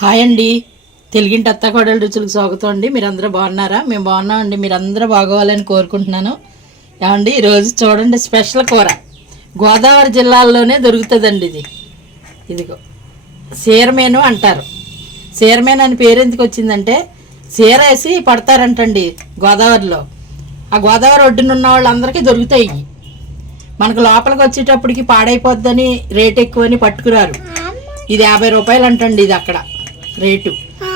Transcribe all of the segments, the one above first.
Hi అండి. తెలుగింటి అత్తకోడలు రుచులకు స్వాగతం అండి. మీరందరూ బాగున్నారా? మేము బాగున్నామండి మీరందరూ బాగోవాలని కోరుకుంటున్నాను. ఏమండి ఈరోజు చూడండి స్పెషల్ కూర. గోదావరి జిల్లాల్లోనే దొరుకుతుందండి ఇది. ఇదిగో సీరమేను అంటారు. సీరమేను అని పేరు ఎందుకు వచ్చిందంటే సీర వేసి పడతారంటండి గోదావరిలో. ఆ గోదావరి ఒడ్డున ఉన్న వాళ్ళందరికీ దొరుకుతాయి. మనకు లోపలికి వచ్చేటప్పటికి పాడైపోద్దని రేట్ ఎక్కువని పట్టుకురారు. ఇది యాభై రూపాయలు అంటండి ఇది అక్కడ. రేటు.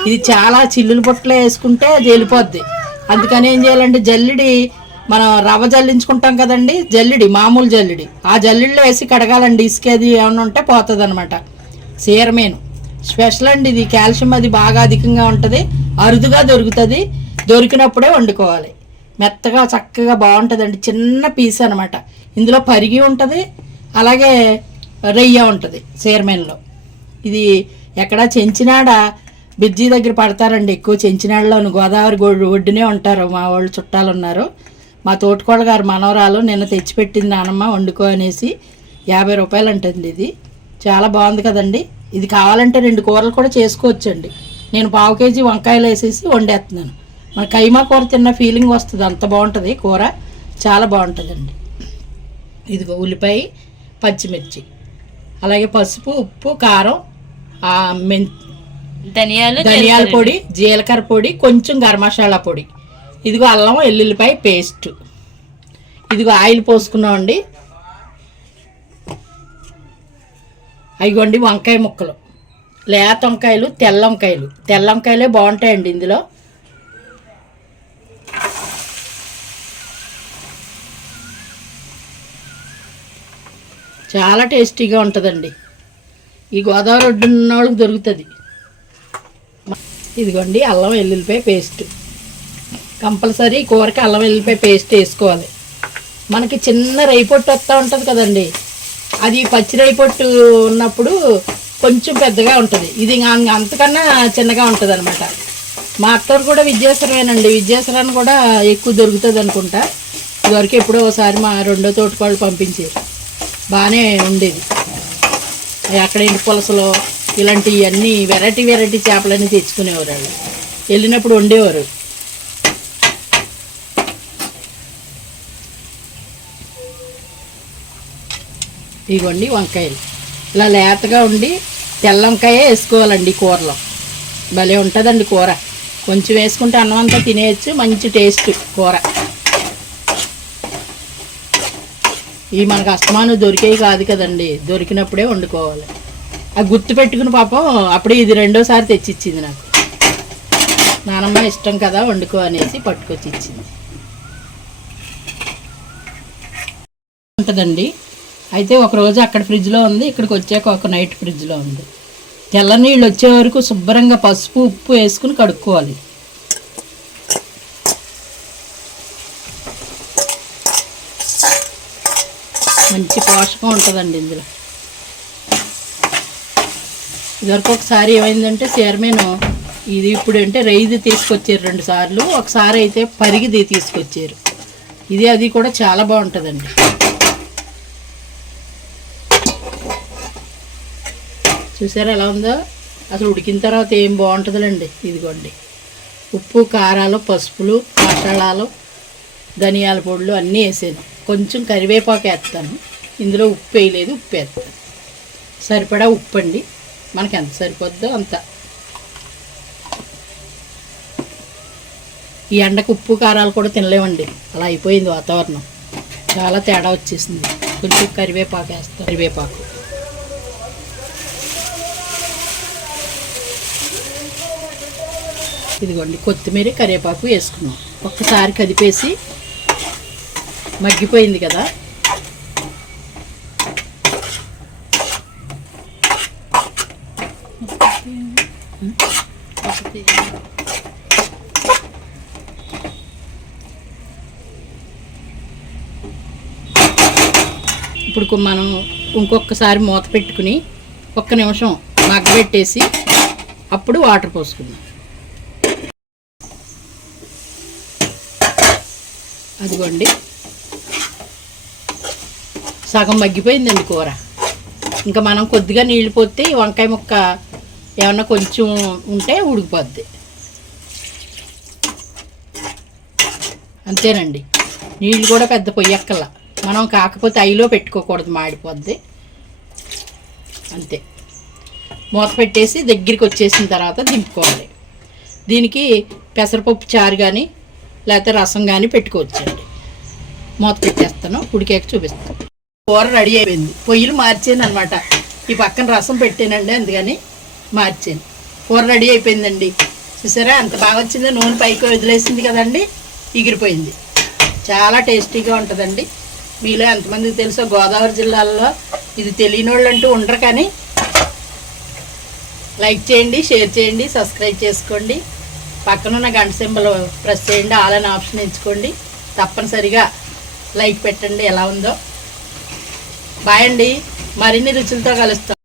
ఇది చాలా చిల్లులు బుట్టలో వేసుకుంటే జల్లిపోద్ది. అందుకని ఏం చేయాలంటే జల్లిడి మనం రవ్వ జల్లించుకుంటాం కదండి జల్లిడి మామూలు జల్లిడి. ఆ జల్లిడిలో వేసి కడగాలండి ఇసుక అది ఏమైనా ఉంటే పోతుంది అనమాట సీరమేను స్పెషల్ అండి ఇది కాల్షియం అది బాగా అధికంగా ఉంటుంది అరుదుగా దొరుకుతుంది దొరికినప్పుడే వండుకోవాలి. మెత్తగా చక్కగా బాగుంటుందండి చిన్న పీస్ అనమాట ఇందులో పరిగి ఉంటుంది అలాగే రెయ్య ఉంటుంది చీరమేన్లో ఇది ఎక్కడ చెంచినాడ? బిజ్జి దగ్గర పడతారండి ఎక్కువ చెంచినాడలోను గోదావరి గొడ్డు ఒడ్డునే ఉంటారు మా వాళ్ళు చుట్టాలు ఉన్నారు మా తోటికోళ్ళ గారు మనవరాలు నిన్న తెచ్చిపెట్టింది నానమ్మ వండుకో అనేసి యాభై రూపాయలు అంటుంది ఇది. చాలా బాగుంది కదండి. ఇది కావాలంటే రెండు కూరలు కూడా చేసుకోవచ్చండి. నేను పావు కేజీ వంకాయలు వేసేసి వండేస్తున్నాను. మన కైమా కూర తిన్న ఫీలింగ్ వస్తుంది అంత బాగుంటుంది కూర. చాలా బాగుంటుందండి. ఇదిగో ఉల్లిపాయ పచ్చిమిర్చి అలాగే పసుపు ఉప్పు కారం మెన్ ధనియాలు ధనియాల పొడి జీలకర్ర పొడి కొంచెం గరం మసాలా పొడి. ఇదిగో అల్లం వెల్లుల్లిపాయ పేస్ట్. ఇదిగో ఆయిల్ పోసుకున్నామండి అయ్యండి వంకాయ ముక్కలు. లేత వంకాయలు తెల్ల వంకాయలు. తెల్ల వంకాయలే బాగుంటాయండి ఇందులో. చాలా టేస్టీగా ఉంటుందండి. ఈ గోదావరి ఒడ్డున్న వాళ్ళకి దొరుకుతుంది. ఇదిగోండి అల్లం వెల్లుల్లిపాయ పేస్ట్. కంపల్సరీ కూరకి అల్లం వెల్లుల్లిపాయ పేస్ట్ వేసుకోవాలి. మనకి చిన్న రై పొట్టు వస్తూ ఉంటుంది కదండి. అది పచ్చి రై పొట్టు ఉన్నప్పుడు కొంచెం పెద్దగా ఉంటుంది. ఇది అంతకన్నా చిన్నగా ఉంటుంది అనమాట మా అత్తవారు కూడా విద్యాసరమేనండి. విద్యాసరాన్ని కూడా ఎక్కువ దొరుకుతుంది అనుకుంటా. ఇదివరకు ఎప్పుడో ఒకసారి మా రెండో తోటికోళ్ళు పంపించారు. బాగానే ఉండేది. అక్కడ ఇంటి పులసలు ఇలాంటివన్నీ వెరైటీ వెరైటీ చేపలన్నీ తెచ్చుకునేవారు వాళ్ళు. వెళ్ళినప్పుడు వండేవారు. ఇవ్వండి వంకాయలు. ఇలా లేతగా ఉండి తెల్ల వంకాయ వేసుకోవాలండి కూరలో. భలే ఉంటుందండి కూర. కొంచెం వేసుకుంటే అన్నం అంతా తినేయచ్చు మంచి టేస్ట్ కూర. ఇవి మనకు అస్తమానం దొరికేవి కాదు కదండి. దొరికినప్పుడే వండుకోవాలి. అది గుర్తు పెట్టుకుని పాపం అప్పుడే ఇది రెండోసారి తెచ్చిచ్చింది నాకు. నానమ్మ ఇష్టం కదా వండుకో అనేసి పట్టుకొచ్చి ఇచ్చింది. ఉంటుందండి. అయితే ఒక రోజు అక్కడ ఫ్రిడ్జ్లో ఉంది. ఇక్కడికి వచ్చాక ఒక నైట్ ఫ్రిడ్జ్లో ఉంది. తెల్ల నీళ్ళు వచ్చే వరకు శుభ్రంగా పసుపు ఉప్పు వేసుకుని కడుక్కోవాలి. మంచి పోషకం ఉంటుందండి ఇందులో. ఇదివరకు ఒకసారి ఏమైందంటే చైర్మన్ ఇది ఇప్పుడు అంటే రైది తీసుకొచ్చారు రెండు సార్లు ఒకసారి అయితే పరిగిది తీసుకొచ్చారు. ఇది అది కూడా చాలా బాగుంటుందండి. చూసారా ఎలా ఉందో? అసలు ఉడికిన తర్వాత ఏం బాగుంటుందండి ఇదిగోండి. ఉప్పు కారాలు పసుపులు మసాలాలు ధనియాల పొడులు అన్నీ వేసాను. కొంచెం కరివేపాకు వేస్తాను. ఇందులో ఉప్పు వేయలేదు ఉప్పు వేస్తాను. సరిపడా ఉప్పు అండి. మనకి ఎంత సరిపోద్దో అంత. ఈ ఎండకు ఉప్పు కారాలు కూడా తినలేమండి. అలా అయిపోయింది వాతావరణం. చాలా తేడా వచ్చేసింది. కొంచెం కరివేపాకు వేస్తాం కరివేపాకు. ఇదిగోండి కొత్తిమీర కరివేపాకు వేసుకున్నాం. ఒక్కసారి కదిపేసి మగ్గిపోయింది కదా. ఇప్పుడు మనం ఇంకొకసారి మూత పెట్టుకుని ఒక్క నిమిషం మగ్గబెట్టేసి అప్పుడు వాటర్ పోసుకుందాం. అదిగోండి. సగం మగ్గిపోయిందండి కూర. ఇంకా మనం కొద్దిగా నీళ్ళు పోతే వంకాయ ముక్క ఏమన్నా కొంచెం ఉంటే ఉడికిపోద్ది. అంతేనండి. నీళ్ళు కూడా పెద్ద పొయ్యక్కల మనం కాకపోతే ఐలో పెట్టుకోకూడదు మాడిపోద్ది. అంతే. మూత పెట్టేసి దగ్గరికి వచ్చేసిన తర్వాత దింపుకోవాలి. దీనికి పెసరపప్పు చారు కానీ లేకపోతే రసం కానీ పెట్టుకోవచ్చండి. మూత పెట్టేస్తాను ఉడికాక చూపిస్తాను. కూర రెడీ అయిపోయింది. పొయ్యిలు మార్చాను అనమాట ఈ పక్కన రసం పెట్టానండి అందుకని మార్చాను. కూర రెడీ అయిపోయిందండి. చూసారా అంత బాగా వచ్చిందో. నూనె పైకి వదిలేసింది కదండి ఎగిరిపోయింది. చాలా టేస్టీగా ఉంటుందండి. మీలో ఎంతమందికి తెలుసో గోదావరి జిల్లాలో ఇది తెలియని వాళ్ళు అంటూ ఉండరు కానీ లైక్ చేయండి షేర్ చేయండి సబ్స్క్రైబ్ చేసుకోండి. పక్కన ఉన్న గంట సింబల్ ప్రెస్ చేయండి ఆల్ అని ఆప్షన్ ఎంచుకోండి. తప్పనిసరిగా లైక్ పెట్టండి ఎలా ఉందో. బాయ్ అండి. మరిన్ని రుచులతో కలుస్తాం.